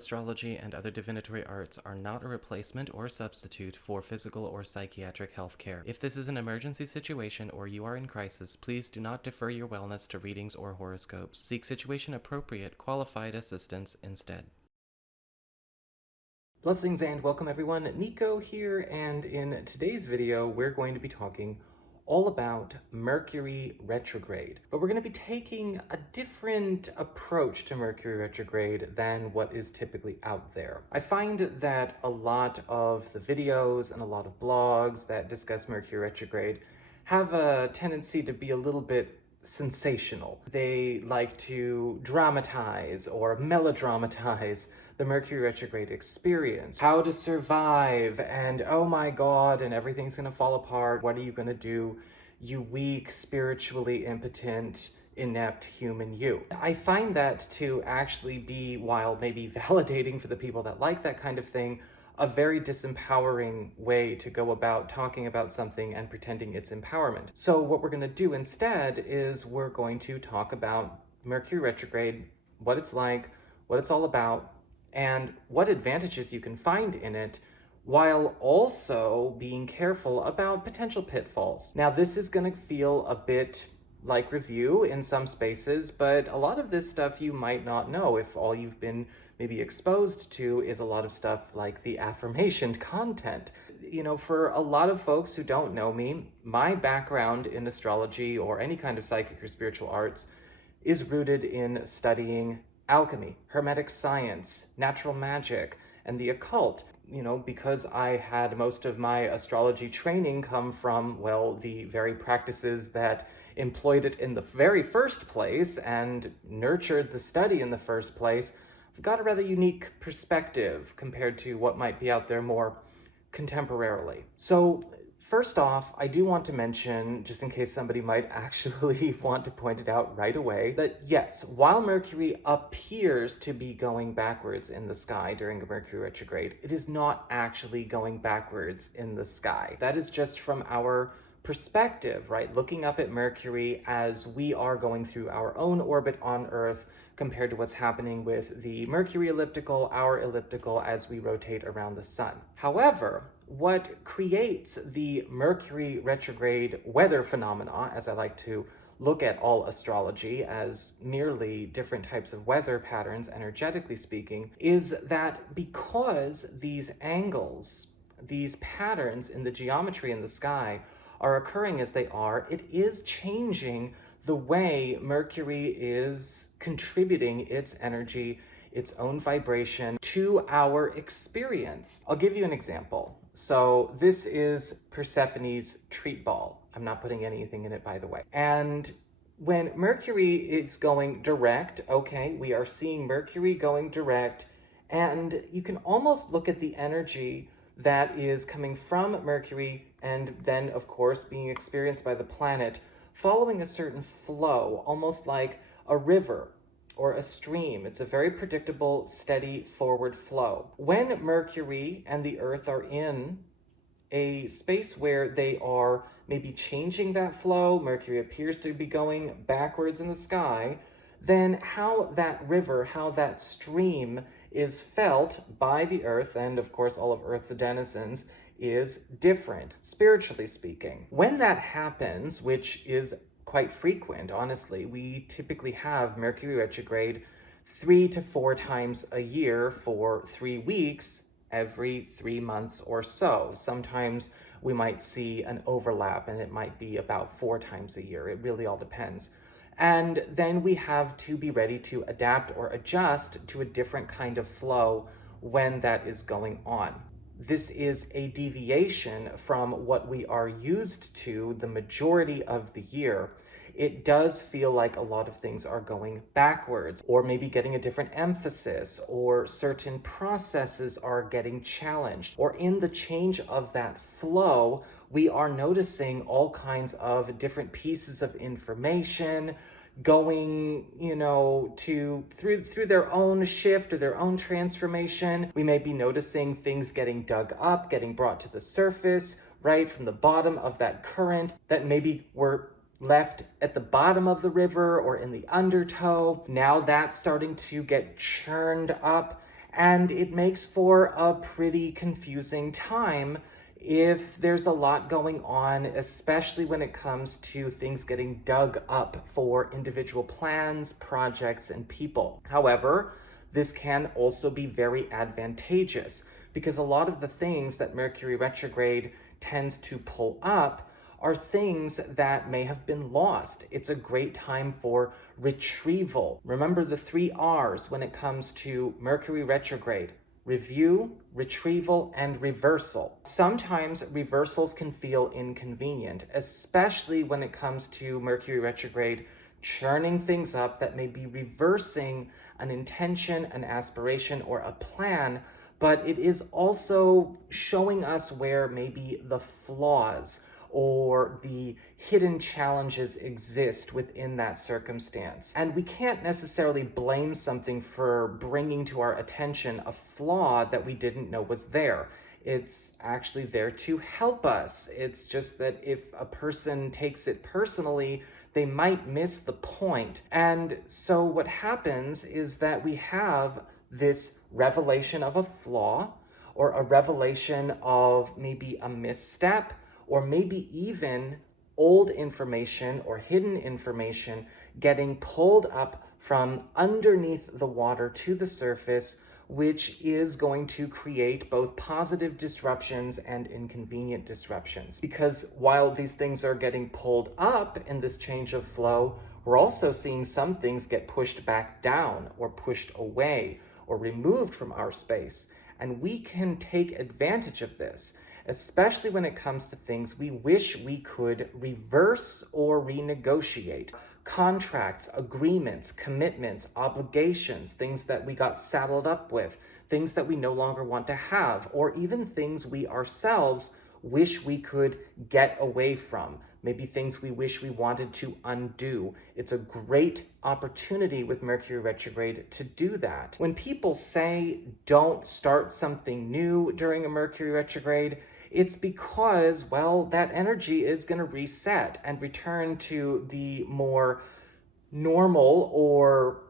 astrology and other divinatory arts are not a replacement or substitute for physical or psychiatric health care. If this is an emergency situation or you are in crisis, please do not defer your wellness to readings or horoscopes. Seek situation-appropriate, qualified assistance instead. Blessings and welcome everyone, Nico here, and in today's video we're going to be talking all about Mercury Retrograde. But we're going to be taking a different approach to Mercury Retrograde than what is typically out there. I find that a lot of the videos and a lot of blogs that discuss Mercury Retrograde have a tendency to be a little bit sensational. They like to dramatize or melodramatize the Mercury Retrograde experience. How to survive, and oh my god, and everything's gonna fall apart. What are you gonna do, you weak, spiritually impotent, inept human you? I find that to actually be, while maybe validating for the people that like that kind of thing, a very disempowering way to go about talking about something and pretending it's empowerment. So what we're going to do instead is we're going to talk about Mercury Retrograde, what it's like, what it's all about, and what advantages you can find in it, while also being careful about potential pitfalls. Now, this is going to feel a bit like review in some spaces, but a lot of this stuff you might not know if all you've been maybe exposed to is a lot of stuff like the affirmation content. You know, for a lot of folks who don't know me, my background in astrology or any kind of psychic or spiritual arts is rooted in studying alchemy, hermetic science, natural magic, and the occult. You know, because I had most of my astrology training come from, well, the very practices that employed it in the very first place and nurtured the study in the first place, I've got a rather unique perspective compared to what might be out there more contemporarily. So first off, I do want to mention, just in case somebody might actually want to point it out right away, that yes, while Mercury appears to be going backwards in the sky during a Mercury retrograde, it is not actually going backwards in the sky. That is just from our perspective, right? Looking up at Mercury as we are going through our own orbit on Earth compared to what's happening with the Mercury elliptical, our elliptical, as we rotate around the sun. However, what creates the Mercury retrograde weather phenomena, as I like to look at all astrology as merely different types of weather patterns, energetically speaking, is that because these angles, these patterns in the geometry in the sky are occurring as they are, it is changing the way Mercury is contributing its energy, its own vibration to our experience. I'll give you an example. So this is Persephone's treat ball. I'm not putting anything in it, by the way. And when Mercury is going direct, okay, we are seeing Mercury going direct, and you can almost look at the energy that is coming from Mercury and then, of course, being experienced by the planet following a certain flow, almost like a river or a stream. It's a very predictable, steady forward flow. When Mercury and the Earth are in a space where they are maybe changing that flow, Mercury appears to be going backwards in the sky, then how that river, how that stream is felt by the Earth, and of course all of Earth's denizens, is different, spiritually speaking. When that happens, which is quite frequent, honestly, we typically have Mercury retrograde 3 to 4 times a year for 3 weeks, every 3 months or so. Sometimes we might see an overlap and it might be about 4 times a year. It really all depends. And then we have to be ready to adapt or adjust to a different kind of flow when that is going on. This is a deviation from what we are used to the majority of the year. It does feel like a lot of things are going backwards, or maybe getting a different emphasis, or certain processes are getting challenged, or in the change of that flow, we are noticing all kinds of different pieces of information going, through their own shift or their own transformation. We may be noticing things getting dug up, getting brought to the surface, right from the bottom of that current that maybe were left at the bottom of the river or in the undertow. Now that's starting to get churned up And it makes for a pretty confusing time if there's a lot going on, especially when it comes to things getting dug up for individual plans, projects, and people. However, this can also be very advantageous because a lot of the things that Mercury retrograde tends to pull up are things that may have been lost. It's a great time for retrieval. Remember the 3 R's when it comes to Mercury retrograde: review, retrieval, and reversal. Sometimes reversals can feel inconvenient, especially when it comes to Mercury retrograde churning things up that may be reversing an intention, an aspiration, or a plan, but it is also showing us where maybe the flaws or the hidden challenges exist within that circumstance. And we can't necessarily blame something for bringing to our attention a flaw that we didn't know was there. It's actually there to help us. It's just that if a person takes it personally, they might miss the point. And so what happens is that we have this revelation of a flaw, or a revelation of maybe a misstep, or maybe even old information or hidden information getting pulled up from underneath the water to the surface, which is going to create both positive disruptions and inconvenient disruptions. Because while these things are getting pulled up in this change of flow, we're also seeing some things get pushed back down or pushed away or removed from our space. And we can take advantage of this, especially when it comes to things we wish we could reverse or renegotiate. Contracts, agreements, commitments, obligations, things that we got saddled up with, things that we no longer want to have, or even things we ourselves wish we could get away from. Maybe things we wish we wanted to undo. It's a great opportunity with Mercury retrograde to do that. When people say don't start something new during a Mercury retrograde, it's because, well, that energy is going to reset and return to the more normal or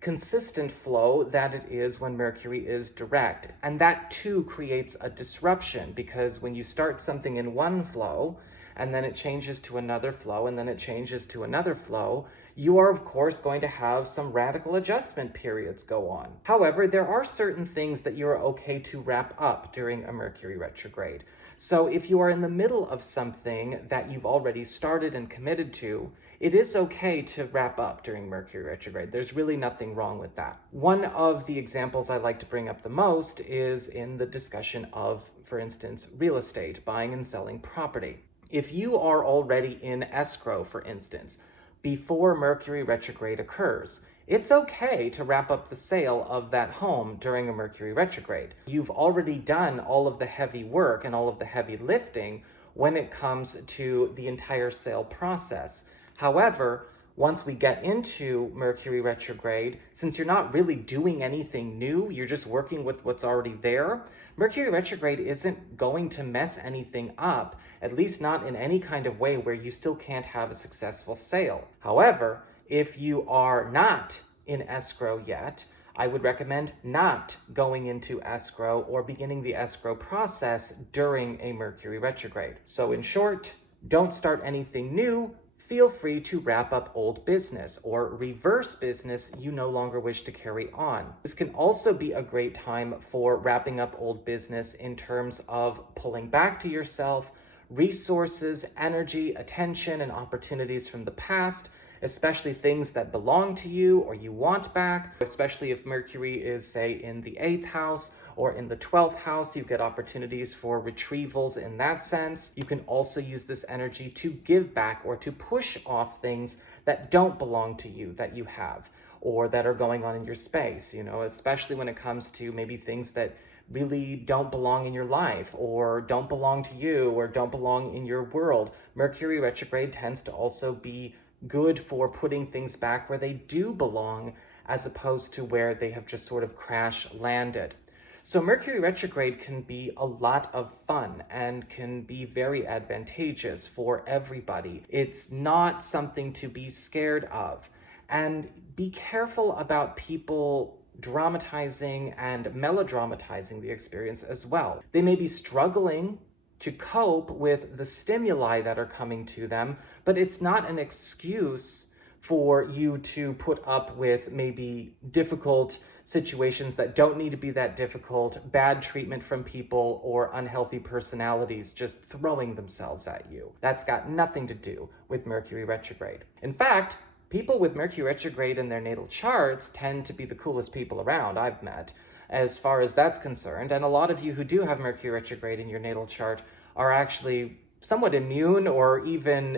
consistent flow that it is when Mercury is direct. And that too creates a disruption, because when you start something in one flow and then it changes to another flow and then it changes to another flow, you are of course going to have some radical adjustment periods go on. However, there are certain things that you're okay to wrap up during a Mercury retrograde. So if you are in the middle of something that you've already started and committed to, it is okay to wrap up during Mercury retrograde. There's really nothing wrong with that. One of the examples I like to bring up the most is in the discussion of, for instance, real estate, buying and selling property. If you are already in escrow, for instance, before Mercury retrograde occurs, it's okay to wrap up the sale of that home during a Mercury retrograde. You've already done all of the heavy work and all of the heavy lifting when it comes to the entire sale process. However, once we get into Mercury retrograde, since you're not really doing anything new, you're just working with what's already there, Mercury retrograde isn't going to mess anything up, at least not in any kind of way where you still can't have a successful sale. However, if you are not in escrow yet, I would recommend not going into escrow or beginning the escrow process during a Mercury retrograde. So in short, don't start anything new. Feel free to wrap up old business or reverse business you no longer wish to carry on. This can also be a great time for wrapping up old business in terms of pulling back to yourself, resources, energy, attention, and opportunities from the past, especially things that belong to you or you want back, especially if Mercury is, say, in the 8th house or in the 12th house, you get opportunities for retrievals in that sense. You can also use this energy to give back or to push off things that don't belong to you, that you have, or that are going on in your space, especially when it comes to maybe things that really don't belong in your life or don't belong to you or don't belong in your world. Mercury retrograde tends to also be good for putting things back where they do belong, as opposed to where they have just sort of crash landed. So Mercury retrograde can be a lot of fun and can be very advantageous for everybody. It's not something to be scared of. And be careful about people dramatizing and melodramatizing the experience as well. They may be struggling to cope with the stimuli that are coming to them, but it's not an excuse for you to put up with maybe difficult situations that don't need to be that difficult, bad treatment from people, or unhealthy personalities just throwing themselves at you. That's got nothing to do with Mercury retrograde. In fact, people with Mercury retrograde in their natal charts tend to be the coolest people around I've met, as far as that's concerned. And a lot of you who do have Mercury retrograde in your natal chart are actually somewhat immune or even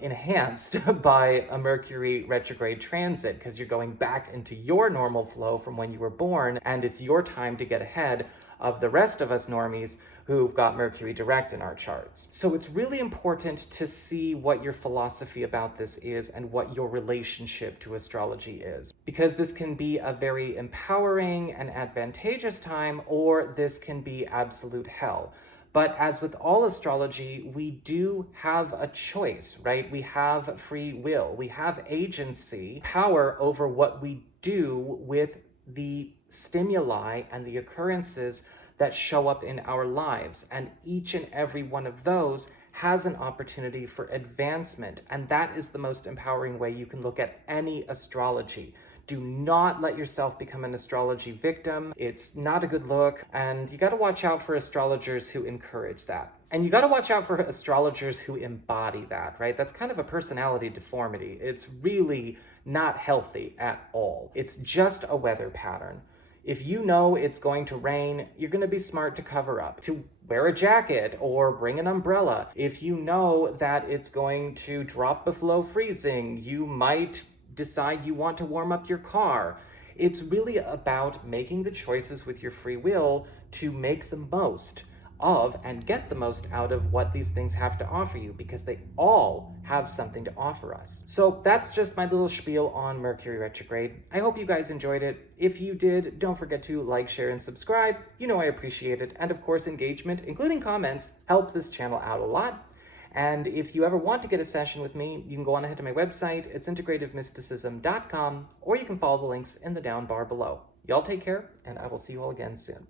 enhanced by a Mercury retrograde transit, because you're going back into your normal flow from when you were born, and it's your time to get ahead of the rest of us normies who've got Mercury direct in our charts. So it's really important to see what your philosophy about this is and what your relationship to astrology is, because this can be a very empowering and advantageous time, or this can be absolute hell. But as with all astrology, we do have a choice, right? We have free will. We have agency, power over what we do with the stimuli and the occurrences that show up in our lives. And each and every one of those has an opportunity for advancement. And that is the most empowering way you can look at any astrology. Do not let yourself become an astrology victim. It's not a good look, and you got to watch out for astrologers who encourage that. And you got to watch out for astrologers who embody that, right? That's kind of a personality deformity. It's really not healthy at all. It's just a weather pattern. If you know it's going to rain, you're going to be smart to cover up, to wear a jacket or bring an umbrella. If you know that it's going to drop below freezing, you might decide you want to warm up your car. It's really about making the choices with your free will to make the most of and get the most out of what these things have to offer you, because they all have something to offer us. So that's just my little spiel on Mercury retrograde. I hope you guys enjoyed it. If you did, don't forget to like, share, and subscribe. You know I appreciate it. And of course, engagement, including comments, help this channel out a lot. And if you ever want to get a session with me, you can go on ahead to my website. It's integrativemysticism.com, or you can follow the links in the down bar below. Y'all take care, and I will see you all again soon.